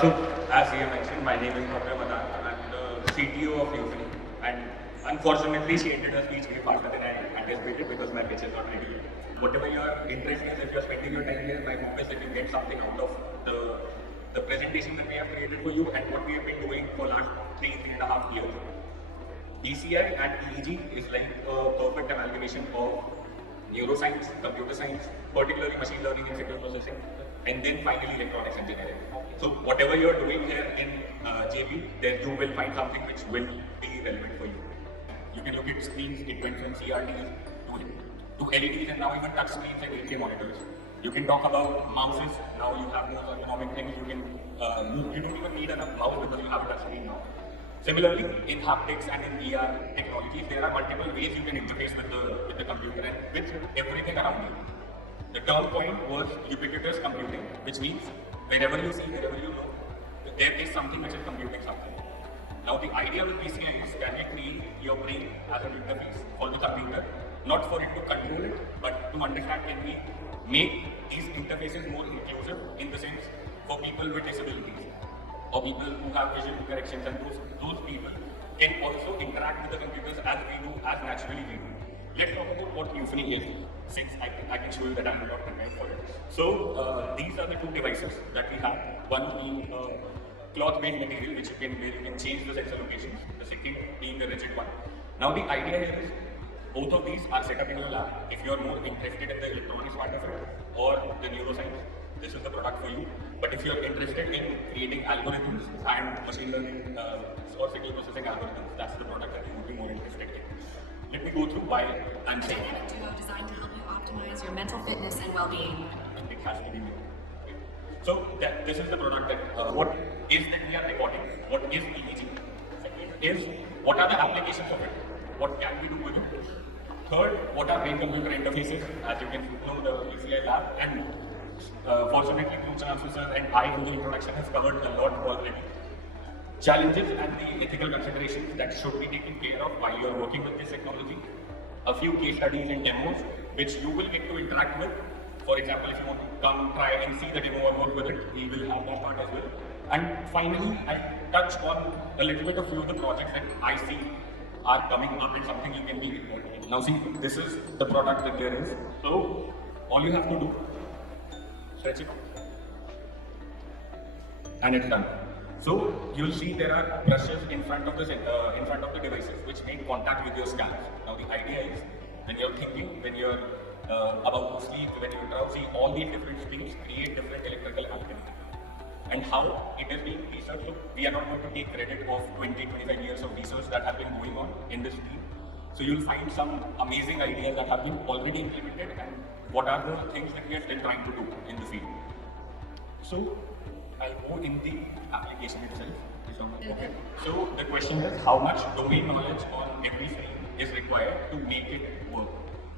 So, as you mentioned, my name is Bhavya Madan. I'm the CTO of Neuphony. And unfortunately, she ended her speech way faster than I anticipated because my pitch is not ready yet. Whatever your interest is, if you're spending your time here, my hope is that you get something out of the presentation that we have created for you and what we have been doing for last 3.5 years. BCI and EEG is like a perfect amalgamation of neuroscience, computer science, particularly machine learning and signal processing, and then finally electronics engineering. So whatever you're doing here in Jaypee, then you will find something which will be relevant for you. You can look at screens, it went from CRTs to LEDs and now even touch screens and 8K monitors. You can talk about mouses, now you have more ergonomic things, you can you don't even need a mouse because you have a touch screen now. Similarly, in haptics and in VR technologies, there are multiple ways you can interface with the computer and with everything around you. The term point was ubiquitous computing, which means wherever you see, wherever you know, there is something which is computing something. Now the idea with BCI is can we create your brain as an interface for the computer, not for it to control it, but to understand can we make these interfaces more inclusive in the sense for people with disabilities or people who have vision corrections, and those people can also interact with the computers as we do, as naturally we do. Let's talk about what Neuphony is, since I can show you that I'm not prepared for it. So these are the two devices that we have. One being cloth-based material, where you can change the sensor locations. The second being the rigid one. Now the idea here is both of these are set up in your lab. If you're more interested in the electronics part of it or the neuroscience, this is the product for you. But if you're interested in creating algorithms and machine learning or signal processing algorithms, that's the product that you would be more interested in. Let me go through why I'm saying it. Duo designed to help you optimize your mental fitness and well-being. It has to be me. So this is the product that what is that we are recording, what is EEG, second is what are the applications of it, what can we do with it, third, what are brain-computer interfaces, as you can know the BCI lab, and fortunately through chances and I in the introduction has covered a lot already. Challenges and the ethical considerations that should be taken care of while you are working with this technology. A few case studies and demos which you will get to interact with. For example, if you want to come try and see the demo or work with it, we will have that part as well. And finally, I'll touch on a little bit of few of the projects that I see are coming up and something you can be involved in. Now see, this is the product that there is. So all you have to do, stretch it, and it's done. So you'll see there are brushes in front of the devices which make contact with your scans. Now the idea is when you're thinking, when you're about to sleep, when you're drowsy, all these different things create different electrical activity. And how it is being researched, so we are not going to take credit of 20-25 years of research that have been going on in this field. So you'll find some amazing ideas that have been already implemented and what are the things that we are still trying to do in the field. So I'll go in the application itself. Okay. So the question is how much domain knowledge on every screen is required to make it work.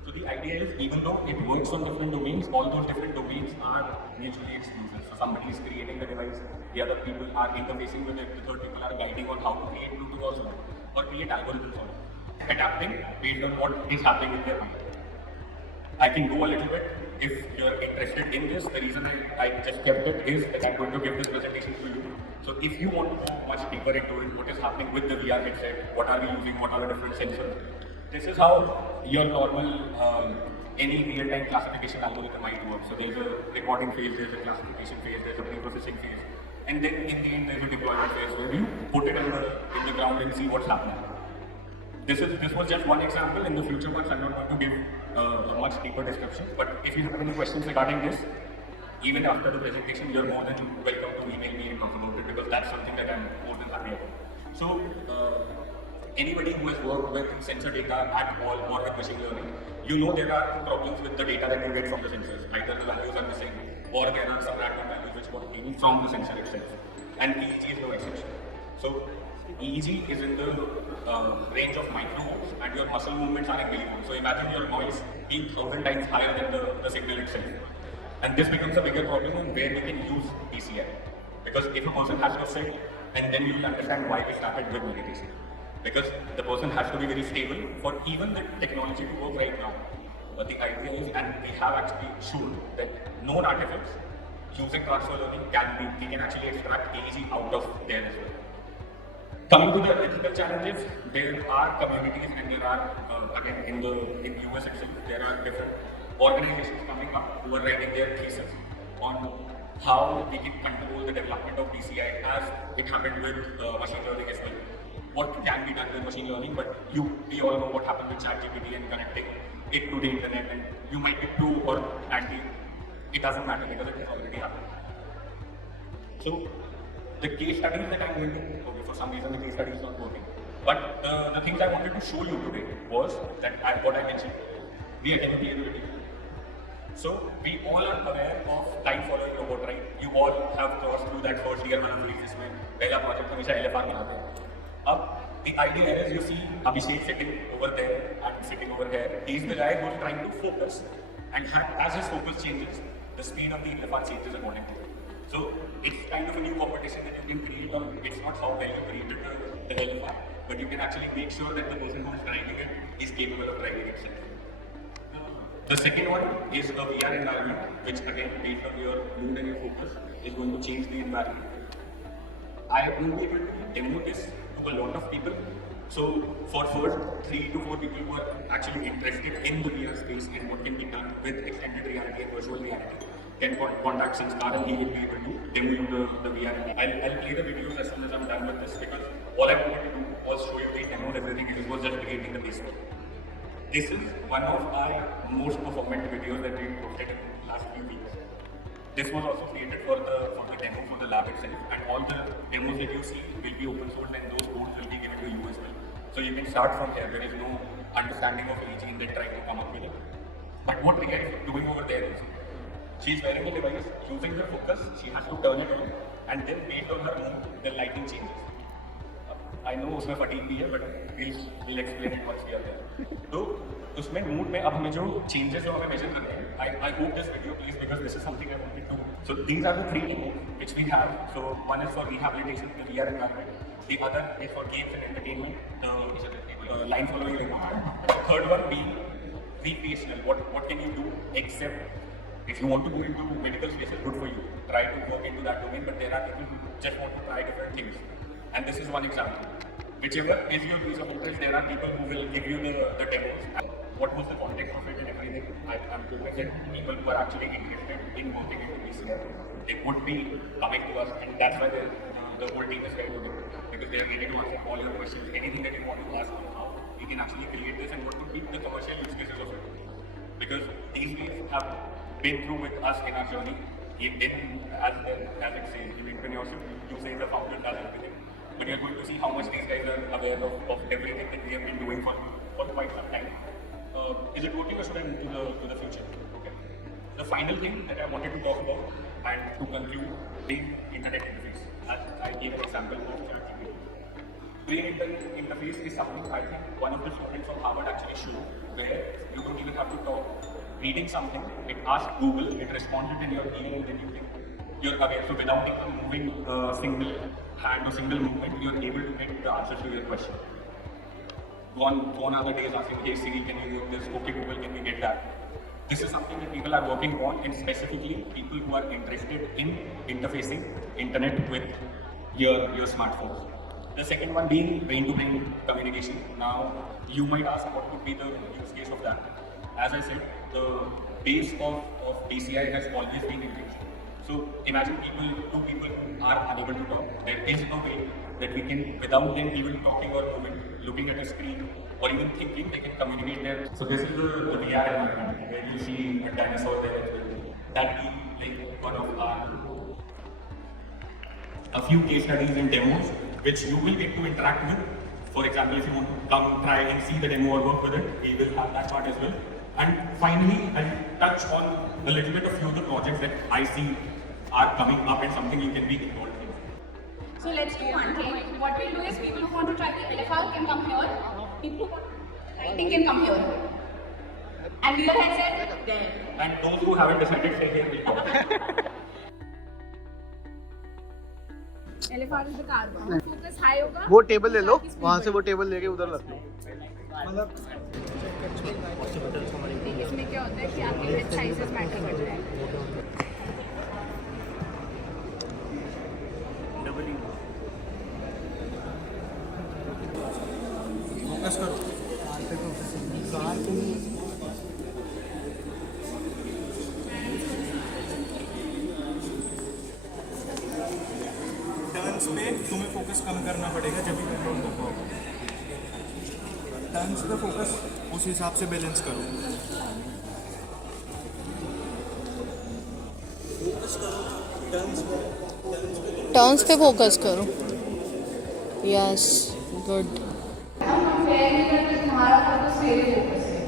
So the idea is even though it works on different domains, all those different domains are mutually exclusive. So somebody is creating the device, the other people are interfacing with it, the third people are guiding on how to create Bluetooth also or create algorithms on it. Adapting based on what is happening with their mind. I can go a little bit if you're interested in this. The reason I just kept it is that I'm going to give this presentation to you. So if you want to go much deeper into it, what is happening with the VR headset, what are we using, what are the different sensors, this is how your normal any real-time classification algorithm might work. So there's a recording phase, there's a classification phase, there's a pre-processing phase, and then in the end there's a deployment phase where you put it in the ground and see what's happening. This was just one example. In the future ones, I'm not going to give a much deeper description. But if you have any questions regarding this, even after the presentation, you're more than welcome to email me and talk about it because that's something that I'm more than happy about. So anybody who has worked with sensor data at all or with machine learning, you know there are problems with the data that you get from the sensors. Either the values are missing or there are some random values which were taken from the sensor itself. And EEG is no exception. So EEG is in the range of microvolts and your muscle movements are in millivolts. So imagine your noise being 1,000 times higher than the signal itself. And this becomes a bigger problem on where we can use BCI. Because if a person has to sit, and then you will understand why we started with meditation. Because the person has to be very stable for even the technology to work right now. But the idea is, and we have actually shown that known artifacts using transfer learning we can actually extract AG out of there as well. Coming to the ethical challenges, there are communities and there are, again, in US itself, there are different organizations coming up who are writing their thesis on how we can control the development of BCI as it happened with machine learning as well. What can be done with machine learning, but we all know what happened with Jaypee and connecting it to the internet, and you might be pro or anti. It doesn't matter because it has already happened. So the case studies that I'm going to, okay, for some reason the case study is not working. But the things I wanted to show you today was that what I mentioned, the identity. So we all are aware of time following robot, right? You all have crossed through that first year when release में पहला project हमेशा LFR बनाते हैं. The idea is you see Abhishek sitting over there and sitting over here. He's the guy who's trying to focus, and as his focus changes, the speed of the LFR changes accordingly. So it's kind of a new competition that you can create on. It's not how well you created the LFR, but you can actually make sure that the person who is driving it is capable of driving itself. The second one is a VR environment, which again, based on your mood and your focus, is going to change the environment. I will be able to demo this to a lot of people. So for first 3 to 4 people who are actually interested in the VR space and what can be done with extended reality and virtual reality, can contact Sanskar and he will be able to demo you the VR. I'll play the videos as soon as I'm done with this, because all I wanted to do was show you these demos, everything. It was just creating the basic. This is one of our most performant videos that we posted in the last few weeks. This was also created for the demo for the lab itself, and all the demos that you see will be open source and those codes will be given to you as well. So you can start from here. There is no understanding of AG in that trying to come up with it. But what we are doing over there is, she's wearing a device, using her focus, she has to turn it on, and then based on her mood, the lighting changes. I know उसमें fatigue भी है, but we'll explain it once we are there. तो उसमें mood में अब हमें जो changes जो हमें measure करने हैं, I hope this video please, because this is something I wanted to do. So these are the 3 demos which we have. So one is for rehabilitation, the VR environment. The other is for games and entertainment, the line following environment. The third one being recreational. What can you do except if you want to go into medical space, it's good for you. Try to work into that domain, but there are people who just want to try different things. And this is one example. Whichever is your piece of interest, there are people who will give you the demos. And what was the context of it and everything? I'm hoping that people who are actually interested in working into BCI, they would be coming to us, and that's why the whole team is very good, because they are ready to answer all your questions, anything that you want to ask on how we can actually create this and what would be the commercial use cases of it. Because these guys have been through with us in our journey. As it says, in entrepreneurship, you say the founder does everything. But you're going to see how much these guys are aware of everything that we have been doing for quite some time. Is it working or should I move to the future? Okay. The final thing that I wanted to talk about and to conclude, brain internet interface. As I gave an example of Jaypee. Brain internet interface is something I think one of the students from Harvard actually showed, where you don't even have to talk. Reading something, it asks Google, it responds it in your ear, and then you're aware. So without even moving single hand or single movement, you're able to get the answers to your question. Gone are the days asking, hey Siri, can you do this? Okay Google, can we get that? This is something that people are working on, and specifically people who are interested in interfacing internet with your smartphones. The second one being brain-to-brain communication. Now, you might ask what would be the use case of that. As I said, the base of BCI has always been English. So imagine two people who are unable to talk. There is no way that we can, without them even talking or moving, looking at a screen, or even thinking, they can communicate there. So this is the VR environment where you see a dinosaur there as well. That be like one of our a few case studies and demos which you will get to interact with. For example, if you want to come try and see the demo or work with it, we will have that part as well. And finally, I'll touch on a little bit of few of the projects that I see are coming up and something you can be involved in. So let's do one thing. What we'll do is people who want to try the LFR can come here. People who want to lighting can come here. And VR headset there. And those who haven't decided stay here will come. LFR is the car. Focus high होगा. वो table ले लो, वहाँ से वो table लेके उधर रख लो. इसमें क्या होता है कि आपके हेड साइजेस मैटर करते हैं. फोकस करो। टर्न्स पे तुम्हें फोकस कम करना पड़ेगा जब भी कंट्रोल कर पाओगे। टर्न्स पे फोकस उस हिसाब से बैलेंस करो। टर्न्स पे फोकस करो। Yes good. हम कंपेयर नहीं करते तुम्हारा फोकस मेरे फोकस से,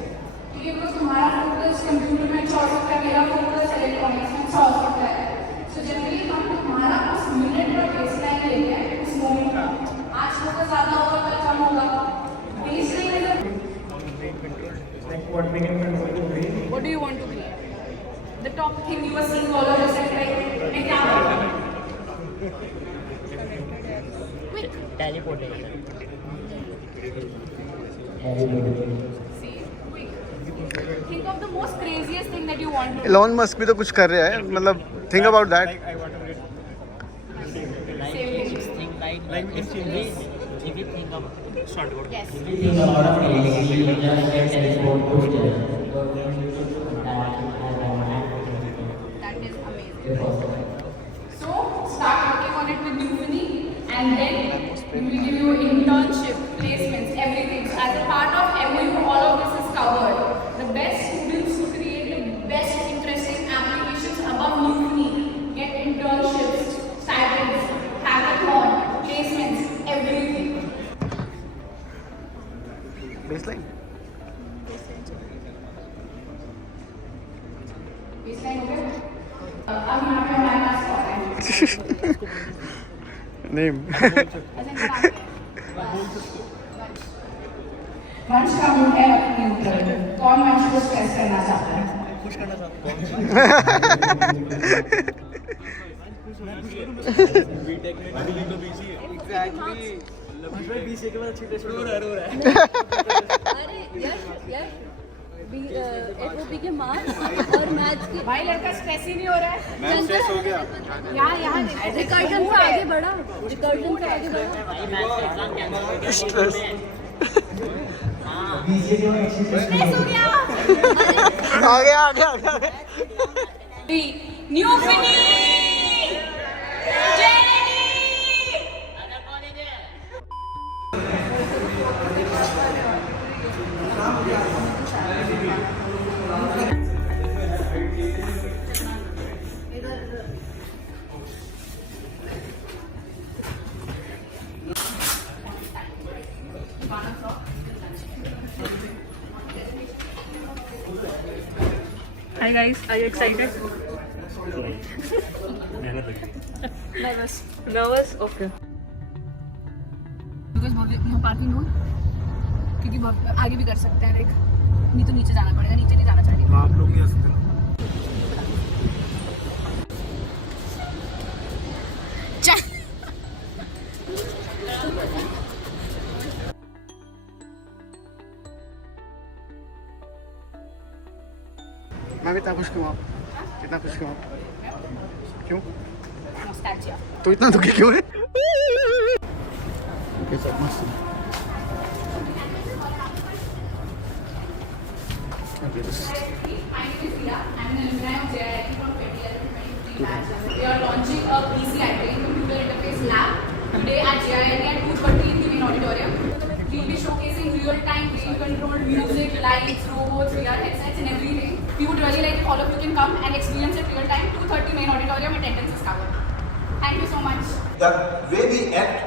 ठीक है? बिकॉज तुम्हारा फोकस कंप्यूटर में अच्छा हो सकता है, मेरा फोकस इलेक्ट्रॉनिक्स में अच्छा हो सकता है। सो जनरली हम तुम्हारा उस मिनट का बेसलाइन लेते हैं, उस मोमेंट का। आज फोकस ज़्यादा होगा, कल कम होगा। बेसलाइन मतलब what do you want to create? The top thing you were seeing all of a sudden, like, मैं क्या करूँ? Teleportation. See, quick. Think of the most craziest thing that you want to do. Elon Musk भी तो कुछ कर रहा है, मतलब think about that. Think like if you think of Yes. That is amazing. So start working on it with Neuphony, and then we will give you internship, placements, everything. So as a part of MOU, all of this is covered. The best students who create the best interesting applications above Neuphony get internships, stipends, hackathon, placements, everything. Baseline Baseline हो गया? अब यहाँ पे हमारे पास कौन है? Name. ऐसे नाम है। वंश का मुंह है अपने ऊपर। कौन वंश को स्ट्रेस करना चाहता है? FOP के मार्क्स और मैथ्स की भाई लड़का स्ट्रेस ही नहीं हो रहा है। मैं स्ट्रेस हो गया। यहाँ रिकर्जन से आगे बढ़ा। रिकर्जन से आगे बढ़ा। स्ट्रेस. स्ट्रेस हो गया। आगे आगे आगे. न्यूफनी Hi guys, are you excited? Nervous. Nervous? Okay. Because no parking rule, क्योंकि आगे भी कर सकते हैं, नहीं तो नीचे जाना पड़ेगा, नीचे नहीं जाना चाहिए. आप लोग नहीं आ सकते ना। मैं भी इतना खुश क्यों? आप इतना खुश क्यों? आप क्यों? नॉस्टैल्जिया. तो इतना दुखी क्यों है? We are launching a BCI, Computer Interface Lab, today at JIL at 2:30 in the main auditorium. We will be showcasing real-time brain-controlled music, lights, robots, VR headsets, and everything. We would really like if all of you can come and experience it real-time. 2:30 main auditorium, attendance is covered. Thank you so much. The way we act,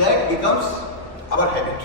that becomes our habit.